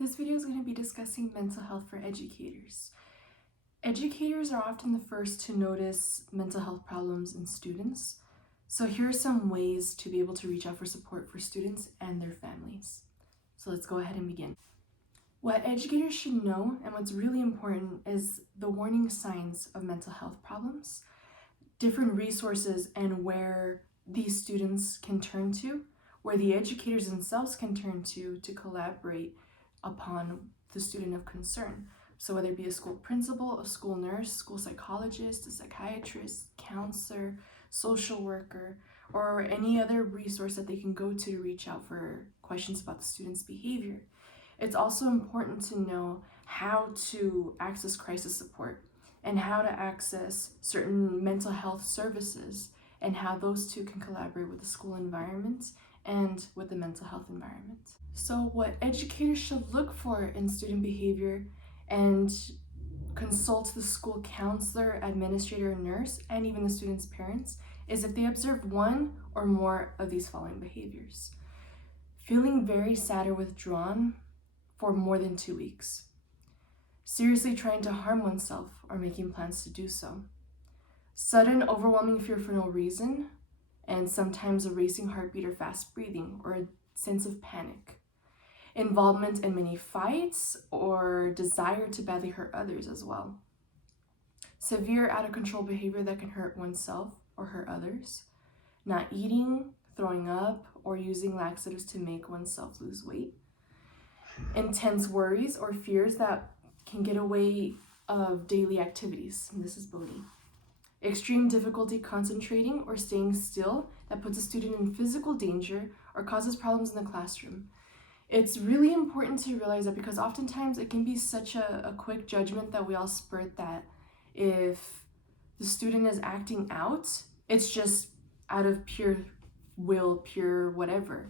This video is going to be discussing mental health for educators. Educators are often the first to notice mental health problems in students. So here are some ways to be able to reach out for support for students and their families. So let's go ahead and begin. What educators should know and what's really important is the warning signs of mental health problems, different resources and where these students can turn to, where the educators themselves can turn to collaborate upon the student of concern. So whether it be a school principal, a school nurse, school psychologist, a psychiatrist, counselor, social worker, or any other resource that they can go to reach out for questions about the student's behavior. It's also important to know how to access crisis support and how to access certain mental health services and how those two can collaborate with the school environment and with the mental health environment. So what educators should look for in student behavior and consult the school counselor, administrator, nurse, and even the student's parents is if they observe one or more of these following behaviors. Feeling very sad or withdrawn for more than 2 weeks. Seriously trying to harm oneself or making plans to do so. Sudden overwhelming fear for no reason, and sometimes a racing heartbeat or fast breathing or a sense of panic. Involvement in many fights or desire to badly hurt others as well. Severe out of control behavior that can hurt oneself or hurt others. Not eating, throwing up, or using laxatives to make oneself lose weight. Intense worries or fears that can get away of daily activities. And this is Bodhi. Extreme difficulty concentrating or staying still that puts a student in physical danger or causes problems in the classroom. It's really important to realize that because oftentimes it can be such a quick judgment that we all spurt that if the student is acting out, it's just out of pure will, pure whatever.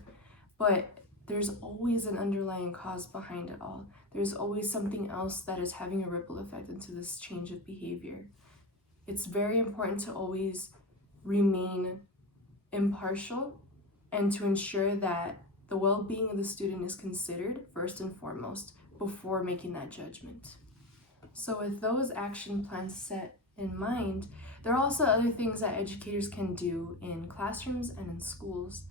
But there's always an underlying cause behind it all. There's always something else that is having a ripple effect into this change of behavior. It's very important to always remain impartial and to ensure that the well-being of the student is considered first and foremost before making that judgment. So with those action plans set in mind, there are also other things that educators can do in classrooms and in schools.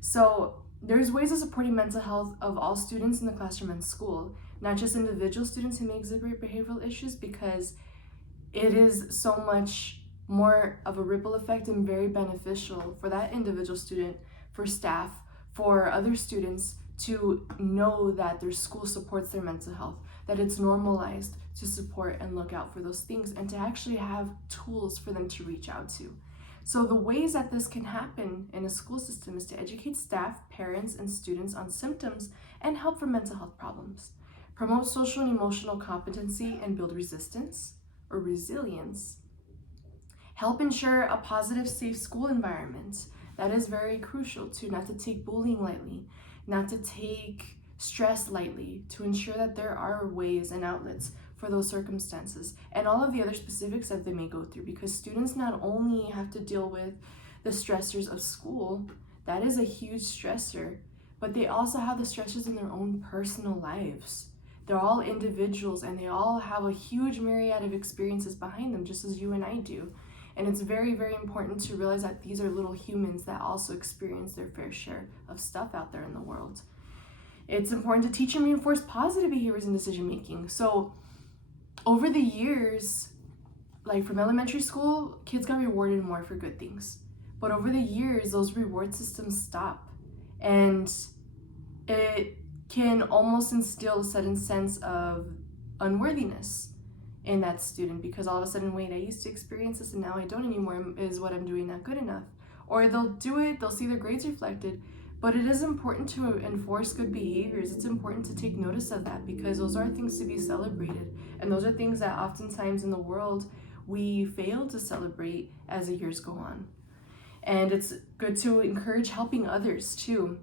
So there's ways of supporting mental health of all students in the classroom and school, not just individual students who may exhibit behavioral issues, because it is so much more of a ripple effect and very beneficial for that individual student, for staff, for other students to know that their school supports their mental health, that it's normalized to support and look out for those things, and to actually have tools for them to reach out to. So the ways that this can happen in a school system is to educate staff, parents, and students on symptoms and help for mental health problems. Promote social and emotional competency and build resistance or resilience. Help ensure a positive, safe school environment. That is very crucial too, not to take bullying lightly, not to take stress lightly, to ensure that there are ways and outlets for those circumstances and all of the other specifics that they may go through, because students not only have to deal with the stressors of school, that is a huge stressor, but they also have the stressors in their own personal lives. They're all individuals and they all have a huge myriad of experiences behind them, just as you and I do. And it's very, very important to realize that these are little humans that also experience their fair share of stuff out there in the world. It's important to teach and reinforce positive behaviors in decision making. So over the years, like from elementary school, kids got rewarded more for good things. But over the years, those reward systems stop. And it can almost instill a sudden sense of unworthiness in that student, because all of a sudden, wait, I used to experience this and now I don't anymore. Is what I'm doing not good enough? Or they'll do it, they'll see their grades reflected, but it is important to enforce good behaviors. It's important to take notice of that, because those are things to be celebrated, and those are things that oftentimes in the world we fail to celebrate as the years go on. And it's good to encourage helping others too,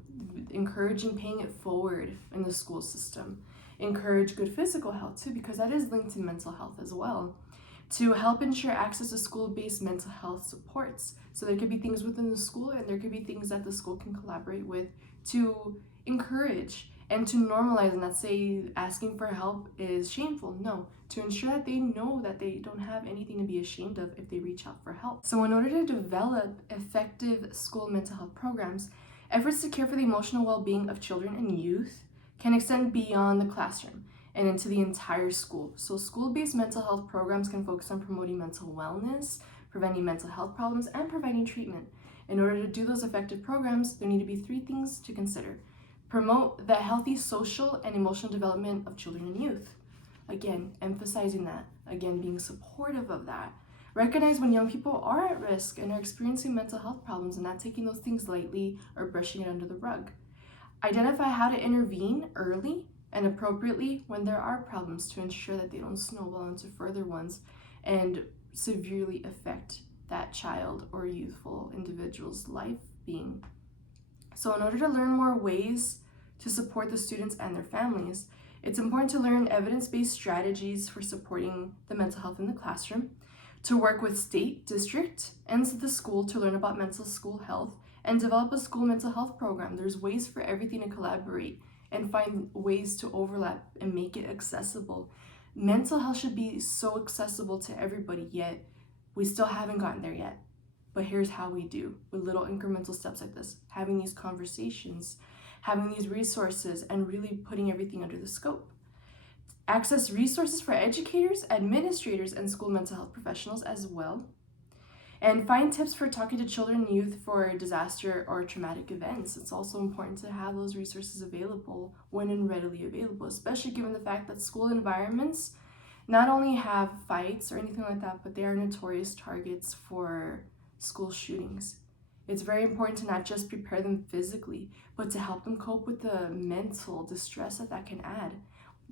encouraging paying it forward in the school system. Encourage good physical health too, because that is linked to mental health as well. To help ensure access to school-based mental health supports. So there could be things within the school and there could be things that the school can collaborate with to encourage and to normalize and not say asking for help is shameful. No, to ensure that they know that they don't have anything to be ashamed of if they reach out for help. So in order to develop effective school mental health programs, efforts to care for the emotional well-being of children and youth can extend beyond the classroom and into the entire school. So school-based mental health programs can focus on promoting mental wellness, preventing mental health problems, and providing treatment. In order to do those effective programs, there need to be 3 things to consider. Promote the healthy social and emotional development of children and youth. Again, emphasizing that. Again, being supportive of that. Recognize when young people are at risk and are experiencing mental health problems and not taking those things lightly or brushing it under the rug. Identify how to intervene early and appropriately when there are problems to ensure that they don't snowball into further ones and severely affect that child or youthful individual's life being. So in order to learn more ways to support the students and their families, it's important to learn evidence-based strategies for supporting the mental health in the classroom, to work with state, district, and the school to learn about mental school health, and develop a school mental health program. There's ways for everything to collaborate and find ways to overlap and make it accessible. Mental health should be so accessible to everybody, yet we still haven't gotten there yet. But here's how we do, with little incremental steps like this, having these conversations, having these resources, and really putting everything under the scope. Access resources for educators, administrators, and school mental health professionals as well. And find tips for talking to children and youth for disaster or traumatic events. It's also important to have those resources available when and readily available, especially given the fact that school environments not only have fights or anything like that, but they are notorious targets for school shootings. It's very important to not just prepare them physically, but to help them cope with the mental distress that can add,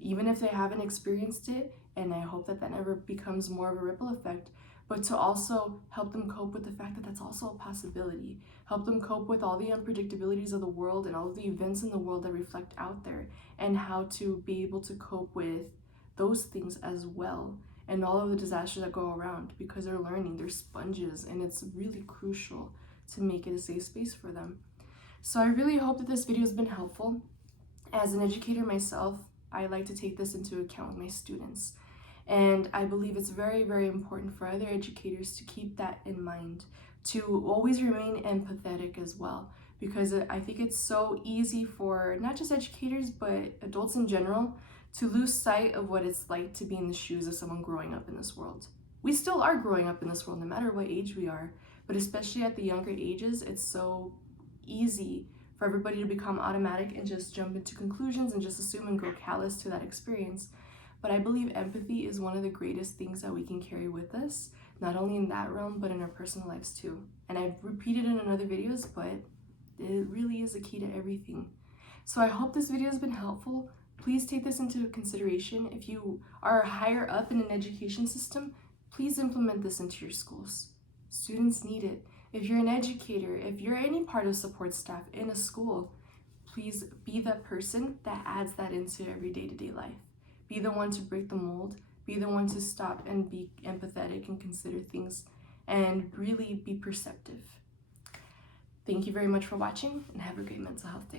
even if they haven't experienced it, and I hope that never becomes more of a ripple effect, but to also help them cope with the fact that that's also a possibility. Help them cope with all the unpredictabilities of the world and all of the events in the world that reflect out there, and how to be able to cope with those things as well, and all of the disasters that go around, because they're learning, they're sponges, and it's really crucial to make it a safe space for them. So I really hope that this video has been helpful. As an educator myself, I like to take this into account with my students, and I believe it's very, very important for other educators to keep that in mind, to always remain empathetic as well, because I think it's so easy for not just educators, but adults in general, to lose sight of what it's like to be in the shoes of someone growing up in this world. We still are growing up in this world, no matter what age we are, but especially at the younger ages, it's so easy for everybody to become automatic and just jump into conclusions and just assume and grow callous to that experience. But I believe empathy is one of the greatest things that we can carry with us, not only in that realm, but in our personal lives too. And I've repeated it in other videos, but it really is a key to everything. So I hope this video has been helpful. Please take this into consideration. If you are higher up in an education system, please implement this into your schools. Students need it. If you're an educator, if you're any part of support staff in a school, please be that person that adds that into every day-to-day life. Be the one to break the mold. Be the one to stop and be empathetic and consider things and really be perceptive. Thank you very much for watching, and have a great mental health day.